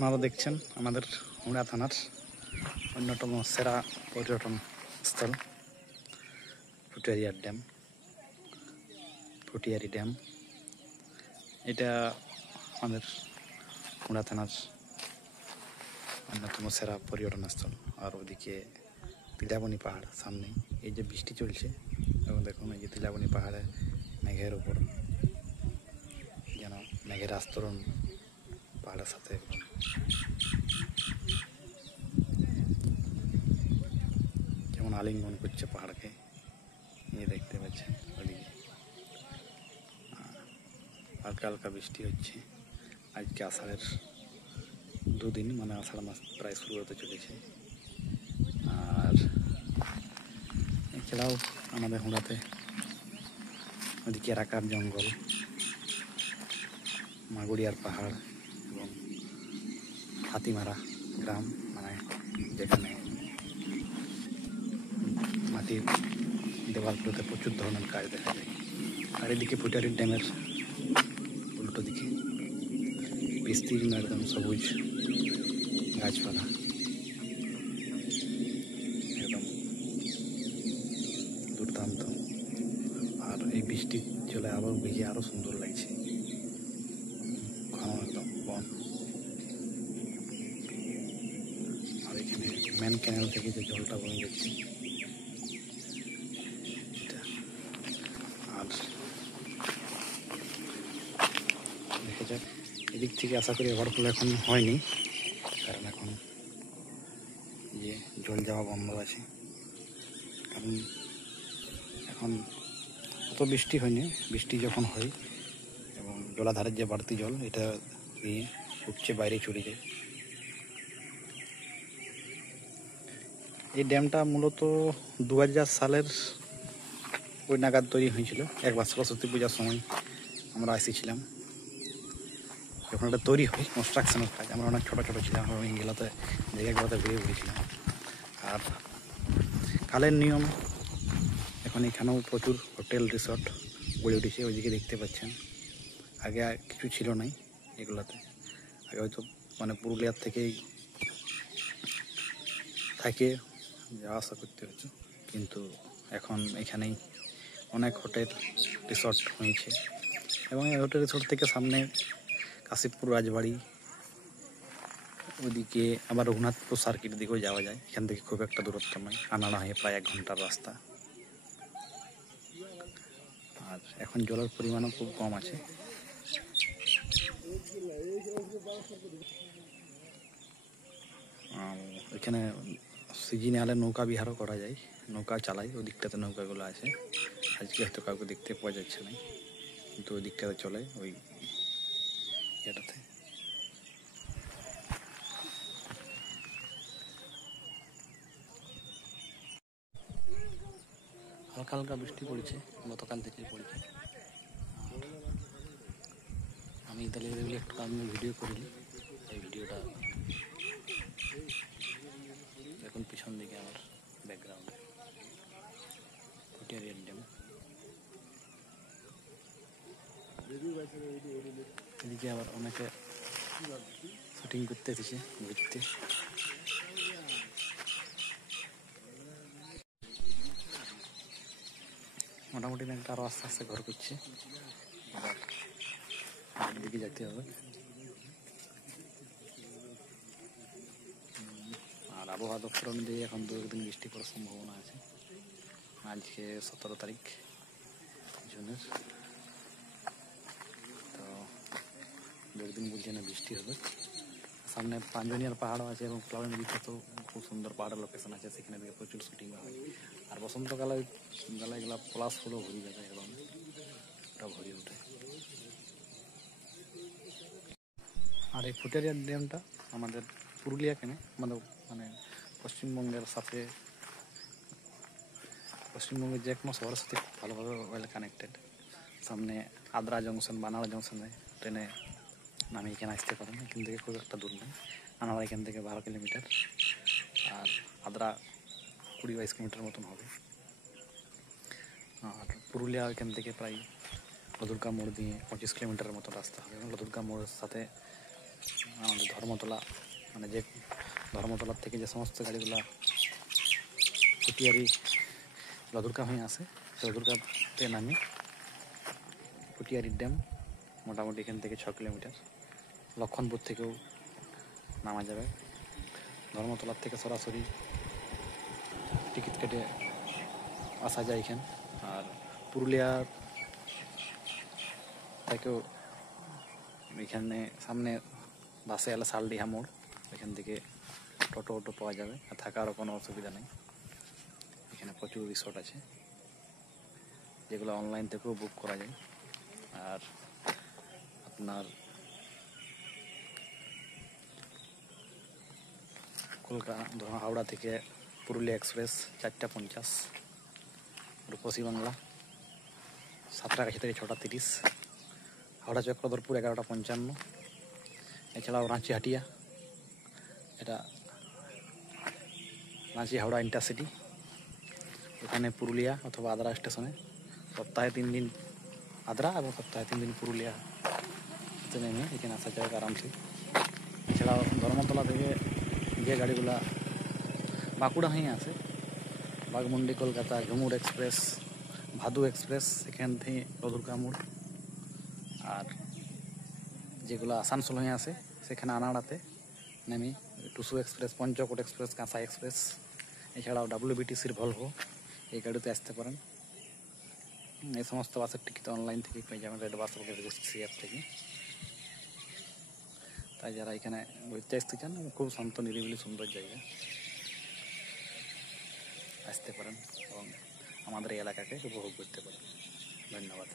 আপনারা দেখছেন আমাদের হুড়া থানার অন্যতম সেরা পর্যটন স্থল ফুটিয়ারি ড্যাম। এটা আমাদের হুড়া থানার অন্যতম সেরা পর্যটন স্থল। আর ওদিকে তিলাবনী পাহাড় সামনে। এই যে বৃষ্টি চলছে এবং দেখুন এই যে তিলাবনী পাহাড়ে মেঘের উপর যেন মেঘের আস্তরণ পাহাড়ের সাথে একদম যেমন আলিঙ্গন করছে পাহাড়কে। এই দেখতে পাচ্ছেন ওদিকে হালকা হালকা বৃষ্টি হচ্ছে। আজকে আষাঢ়ের দুদিন, মানে আষাঢ় মাস প্রায় শুরু হতে চলেছে। আর এছাড়াও আমাদের হুড়াতে ওদিকে রাকার জঙ্গল, মাগুড়িয়ার পাহাড় এবং হাতিমারা গ্রাম, মানে যেখানে মাটির দেওয়ালগুলোতে প্রচুর ধরনের কাজ দেখা যায়। আর এদিকে ফুটিয়ারি ড্যামের উল্টো দিকে বিস্তীর্ণ একদম সবুজ গাছপালা, একদম দুর্দান্ত। আর এই বৃষ্টির জলে আবার বেরিয়ে আরো সুন্দর লাগছে, ঘন একদম বন। আর এখানে মেন ক্যানেল থেকে যে জলটা বয়ে যাচ্ছে এটা। আর দেখা যাক, এদিক থেকে আশা করি ওভারফ্লো এখন হয়নি, কারণ এখন যে জল যাওয়া বন্ধ আছে। কারণ এখন অত বৃষ্টি হয়নি, বৃষ্টি যখন হয় এবং জলাধারের যে বাড়তি জল এটা দিয়ে উপচে বাইরে চলে যায়। এই ড্যামটা মূলত 2000 সালের ওই নাগাদ তৈরি হয়েছিল। একবার সরস্বতী পূজার সময় আমরা এসেছিলাম, যখন এটা তৈরি হয় কনস্ট্রাকশনের কাজ। আমরা অনেক ছোটো ছোটো ছিলাম এবং এইগুলোতে জায়গাগুলোতে ঘুরে ঘুরেছিলাম। আর কালের নিয়ম এখন এখানেও প্রচুর হোটেল রিসর্ট গড়ে উঠেছে। ওইদিকে দেখতে পাচ্ছেন, আগে কিছু ছিল নাই এগুলাতে। আগে হয়তো মানে পুরুলিয়ার থেকেই থাকে যাওয়া আসা করতে হতো, কিন্তু এখন এখানেই অনেক হোটেল রিসর্ট হয়েছে। এবং এই হোটেল রিসর্ট থেকে সামনে কাশীপুর রাজবাড়ি, ওইদিকে আবার রঘুনাথপুর সার্কিট দিকেও যাওয়া যায়। এখান থেকে খুব একটা দূরত্ব নয়, আনাড়া হয়ে প্রায় 1 ঘন্টার রাস্তা। আর এখন জলের পরিমাণও খুব কম আছে। এখানে সিজনে হলে নৌকা বিহারও করা যায়, নৌকা চালাই। ওই দিকটাতে নৌকাগুলো আছে। আজকে হয়তো কাউকে দেখতে পাওয়া যাচ্ছে না, কিন্তু ওই দিকটাতে চলে ওই ইয়েটাতে। হালকা হালকা বৃষ্টি পড়েছে, গতকাল থেকেই পড়েছে। আমি তাহলে একটু আমি ভিডিও করিনি। এই ভিডিওটা দেখুন পিছন দিকে আমার ব্যাকগ্রাউন্ডে ফুটিয়ারি ড্যাম। এদিকে আবার অনেকে শুটিং করতে এসেছে ঘুরতে। মোটামুটি মেঘটা আরো আস্তে আস্তে ঘর করছে, আবার দিকে যেতে হবে। আর আবহাওয়া দপ্তর অনুযায়ী এখন 2 দিন বৃষ্টি পড়ার সম্ভাবনা আছে। আজকে 17 তারিখ জুনের, তো 2 দিন বলছে না বৃষ্টি হবে। সামনে পাঞ্জনিয়ার পাহাড়ও আছে এবং প্লাবন নদীতে তো খুব সুন্দর পাহাড়ের লোকেশন আছে, সেখানে থেকে প্রচুর শুটিং হয়। আর বসন্তকালে এগুলা পলাশ ফুলও ভরে যাবে, একদম ওটা ভরে ওঠে। আর এই ফুটিয়ারি ড্যামটা আমাদের পুরুলিয়া কেনে, আমাদের মানে পশ্চিমবঙ্গের সাথে, পশ্চিমবঙ্গের যে কোনো শহরের সাথে ভালোভাবে ওয়েল কানেক্টেড। সামনে আদ্রা জংশন, বানাড়া জংশনে ট্রেনে নামে এখানে আসতে পারেন। এখান থেকে খুব একটা দূর নেই। আনাড়া এখান থেকে 12 কিলোমিটার, আর আদ্রা 20-22 কিলোমিটার মতন হবে। আর পুরুলিয়া এখান থেকে প্রায় লদুর্গা মোড় দিয়ে 25 কিলোমিটারের মতো রাস্তা হবে। এবং লদুর্গা মোড়ের সাথে আমাদের ধর্মতলা, মানে যে ধর্মতলার থেকে যে সমস্ত গাড়িগুলা পুটিয়ারি লদুরকা হয়ে আসে, লদুরকাতে নামে পুটিয়ারি ড্যাম মোটামুটি এখান থেকে 6 কিলোমিটার। লক্ষণপুর থেকেও নামা যাবে। ধর্মতলার থেকে সরাসরি টিকিট কেটে আসা যায় এখানে। আর পুরুলিয়া থেকেও এখানে সামনে বাসে এলে শালডিহা মোড়, এখান থেকে টোটো পাওয়া যাবে। আর থাকারও কোনো অসুবিধা নেই। এখানে প্রচুর রিসোর্ট আছে যেগুলো অনলাইন থেকেও বুক করা যায়। আর আপনার কলকাতা হাওড়া থেকে পুরুলিয়া এক্সপ্রেস 4:50, রূপসী বাংলা সাঁতরাগাছি থেকে 6:30, হাওড়া চক্রধরপুর 11:55। এছাড়াও রাঁচি হাটিয়া, এটা রাঁচি হাওড়া ইন্টারসিটি, এখানে পুরুলিয়া অথবা আদ্রা স্টেশনে সপ্তাহে 3 দিন আদ্রা এবং সপ্তাহে 3 দিন পুরুলিয়া নেমে এখানে আসা যায় আরামসে। এছাড়াও ধর্মতলা থেকে যে গাড়িগুলা বাঁকুড়া হয়ে আসে, বাঘমুন্ডি কলকাতা, ঝুমুর এক্সপ্রেস, ভাদু এক্সপ্রেস, এখান থেকে লদুরকা মোড়। আর যেগুলো আসানসোল হয়ে আসে সেখানে আনাড়াতে নেমে টুসু এক্সপ্রেস, পঞ্চকোট এক্সপ্রেস, কাঁসা এক্সপ্রেস, এছাড়াও WBTCর ভলভো, এই গাড়িতে আসতে পারেন। এই সমস্ত বাসের টিকিট অনলাইন থেকে পেয়ে যাবেন রেড বাস রেজিস্ট্রি অ্যাপ থেকে। তাই যারা এখানে ঘুরতে আসতে চান, খুব শান্ত নিরিবিলি সুন্দর জায়গা, আসতে পারেন এবং আমাদের এই এলাকাকে উপভোগ করতে পারেন। ধন্যবাদ।